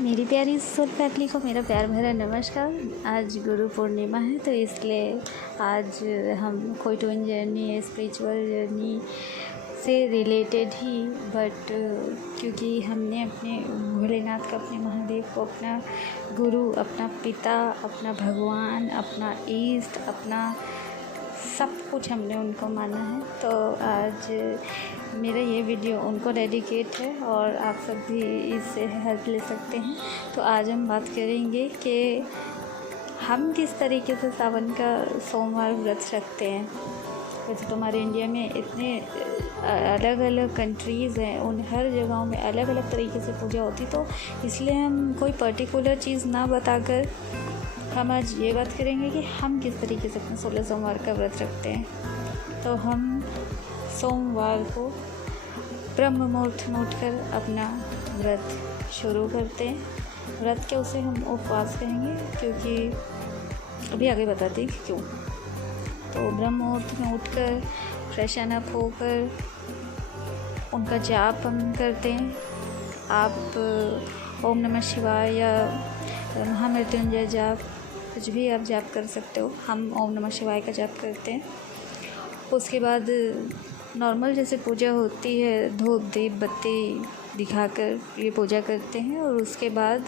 मेरी प्यारी soul family को मेरा प्यार भरा नमस्कार। आज गुरु पूर्णिमा है तो इसलिए आज हम कोई ट्विन जर्नी स्पिरिचुअल जर्नी से रिलेटेड ही बट क्योंकि हमने अपने भोलेनाथ को, अपने महादेव को अपना गुरु, अपना पिता, अपना भगवान, अपना ईष्ट, अपना सब कुछ हमने उनको माना है, तो आज मेरा ये वीडियो उनको डेडिकेट है और आप सब भी इससे हेल्प ले सकते हैं। तो आज हम बात करेंगे कि हम किस तरीके से सावन का सोमवार व्रत रखते हैं। वैसे तो हमारे इंडिया में इतने अलग अलग कंट्रीज़ हैं, उन हर जगहों में अलग अलग तरीके से पूजा होती, तो इसलिए हम कोई पर्टिकुलर चीज़ ना बताकर हम आज ये बात करेंगे कि हम किस तरीके से अपने 16 सोमवार का व्रत रखते हैं। तो हम सोमवार को ब्रह्म मुहूर्त में उठकर अपना व्रत शुरू करते हैं। व्रत के उसे हम उपवास कहेंगे, क्योंकि अभी आगे बताते हैं कि क्यों। तो ब्रह्म मुहूर्त में उठकर फ्रेशन अप होकर उनका जाप हम करते हैं। आप ओम नमः शिवाय या महामृत्युंजय जाप कुछ भी आप जाप कर सकते हो। हम ओम नमः शिवाय का जाप करते हैं। उसके बाद नॉर्मल जैसे पूजा होती है, धूप दीप बत्ती दिखाकर ये पूजा करते हैं। और उसके बाद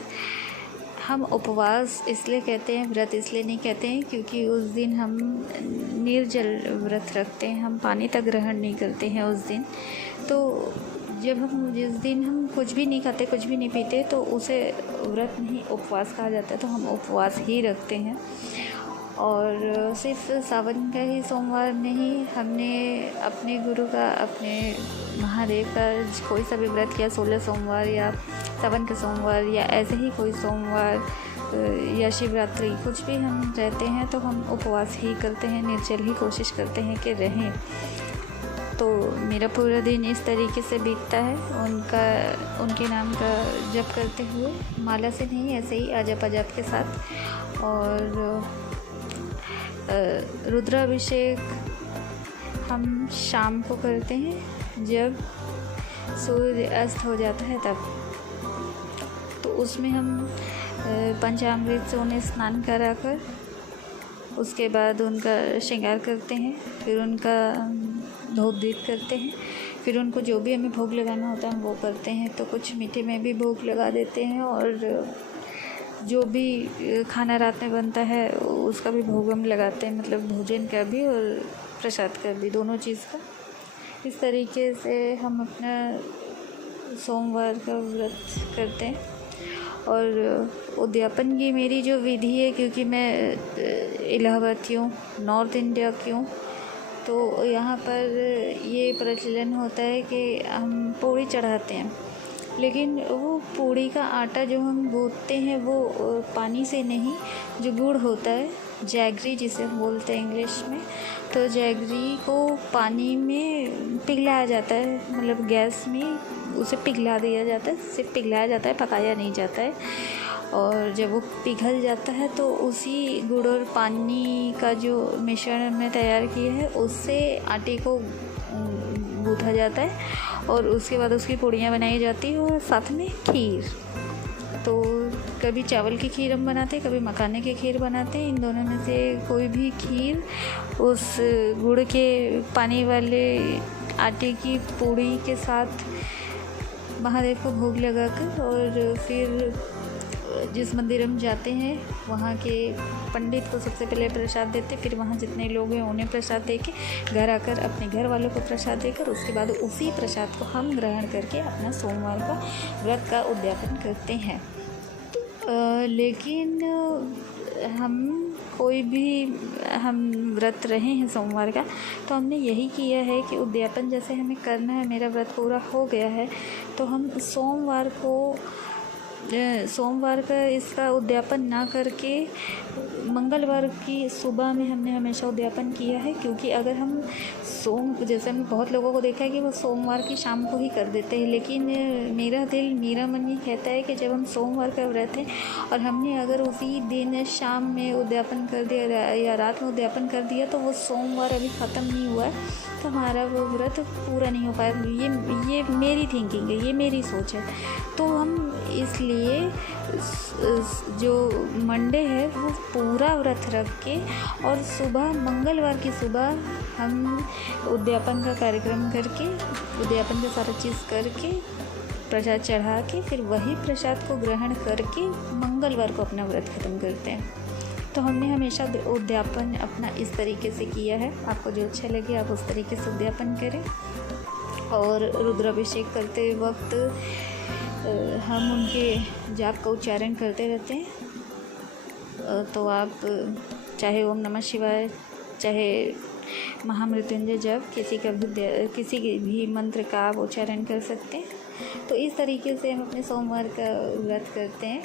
हम उपवास इसलिए कहते हैं, व्रत इसलिए नहीं कहते हैं, क्योंकि उस दिन हम निर्जल व्रत रखते हैं, हम पानी तक ग्रहण नहीं करते हैं उस दिन। तो जिस दिन हम कुछ भी नहीं खाते, कुछ भी नहीं पीते, तो उसे व्रत नहीं उपवास कहा जाता है। तो हम उपवास ही रखते हैं। और सिर्फ सावन का ही सोमवार नहीं, हमने अपने गुरु का, अपने महादेव का कोई सा भी व्रत किया, 16 सोमवार या सावन का सोमवार या ऐसे ही कोई सोमवार या शिवरात्रि कुछ भी हम रहते हैं, तो हम उपवास ही करते हैं, निर्जल ही कोशिश करते हैं कि रहें। तो मेरा पूरा दिन इस तरीके से बीतता है, उनके नाम का जप करते हुए, माला से नहीं, ऐसे ही अजप अजप के साथ। और रुद्राभिषेक हम शाम को करते हैं, जब सूर्य अस्त हो जाता है तब। तो उसमें हम पंचामृत से उन्हें स्नान कराकर उसके बाद उनका श्रृंगार करते हैं, फिर उनका धूप दीप करते हैं, फिर उनको जो भी हमें भोग लगाना होता है हम वो करते हैं। तो कुछ मीठे में भी भोग लगा देते हैं, और जो भी खाना रात में बनता है उसका भी भोग हम लगाते हैं, मतलब भोजन का भी और प्रसाद का भी, दोनों चीज़ का। इस तरीके से हम अपना सोमवार का व्रत करते हैं। और उद्यापन की मेरी जो विधि है, क्योंकि मैं इलाहाबाद की हूँ, नॉर्थ इंडिया की हूँ, तो यहाँ पर ये प्रचलन होता है कि हम पूड़ी चढ़ाते हैं, लेकिन वो पूड़ी का आटा जो हम गूँथते हैं वो पानी से नहीं, जो गुड़ होता है, जैगरी जिसे हम बोलते हैं इंग्लिश में, तो जैगरी को पानी में पिघलाया जाता है, मतलब गैस में उसे पिघला दिया जाता है, सिर्फ पिघलाया जाता है, पकाया नहीं जाता है। और जब वो पिघल जाता है तो उसी गुड़ और पानी का जो मिश्रण हमने तैयार किया है उससे आटे को गूँथा जाता है, और उसके बाद उसकी पूड़ियाँ बनाई जाती हैं, और साथ में खीर। तो कभी चावल की खीर हम बनाते हैं, कभी मखाने की खीर बनाते हैं। इन दोनों में से कोई भी खीर उस गुड़ के पानी वाले आटे की पूड़ी के साथ महादेव को भोग लगाकर, और फिर जिस मंदिर हम जाते हैं वहाँ के पंडित को सबसे पहले प्रसाद देते, फिर वहाँ जितने लोग हैं उन्हें प्रसाद देके घर आकर अपने घर वालों को प्रसाद देकर उसके बाद उसी प्रसाद को हम ग्रहण करके अपना सोमवार का व्रत का उद्यापन करते हैं। लेकिन हम कोई भी हम व्रत रहे हैं सोमवार का, तो हमने यही किया है कि उद्यापन जैसे हमें करना है, मेरा व्रत पूरा हो गया है, तो हम सोमवार का इसका उद्यापन ना करके मंगलवार की सुबह में हमने हमेशा उद्यापन किया है। क्योंकि अगर हम जैसे हमने बहुत लोगों को देखा है कि वो सोमवार की शाम को ही कर देते हैं, लेकिन मेरा मन ये कहता है कि जब हम सोमवार का व्रत है और हमने अगर उसी दिन शाम में उद्यापन कर दिया या रात में उद्यापन कर दिया, तो वो सोमवार अभी ख़त्म नहीं हुआ है, तो हमारा वो व्रत पूरा नहीं हो पाया। ये मेरी थिंकिंग है, ये मेरी सोच है। तो हम इसलिए जो मंडे है वो पूरा व्रत रख के और सुबह मंगलवार की सुबह हम उद्यापन का कार्यक्रम करके, उद्यापन का सारा चीज़ करके, प्रसाद चढ़ा के, फिर वही प्रसाद को ग्रहण करके मंगलवार को अपना व्रत ख़त्म करते हैं। तो हमने हमेशा उद्यापन अपना इस तरीके से किया है। आपको जो अच्छा लगे आप उस तरीके से उद्यापन करें। और रुद्राभिषेक करते वक्त हम उनके जाप का उच्चारण करते रहते हैं। तो आप चाहे ओम नमः शिवाय, चाहे महामृत्युंजय जप, किसी भी मंत्र का आप उच्चारण कर सकते हैं। तो इस तरीके से हम अपने सोमवार का व्रत करते हैं।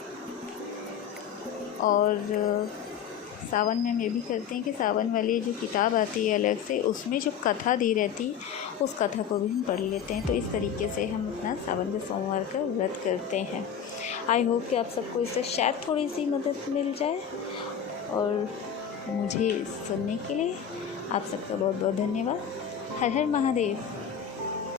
और सावन में हम ये भी करते हैं कि सावन वाली जो किताब आती है अलग से, उसमें जो कथा दी रहती है उस कथा को भी हम पढ़ लेते हैं। तो इस तरीके से हम अपना सावन के सोमवार का व्रत करते हैं। आई होप कि आप सबको इससे शायद थोड़ी सी मदद मिल जाए। और मुझे सुनने के लिए आप सबका बहुत बहुत धन्यवाद। हर हर महादेव।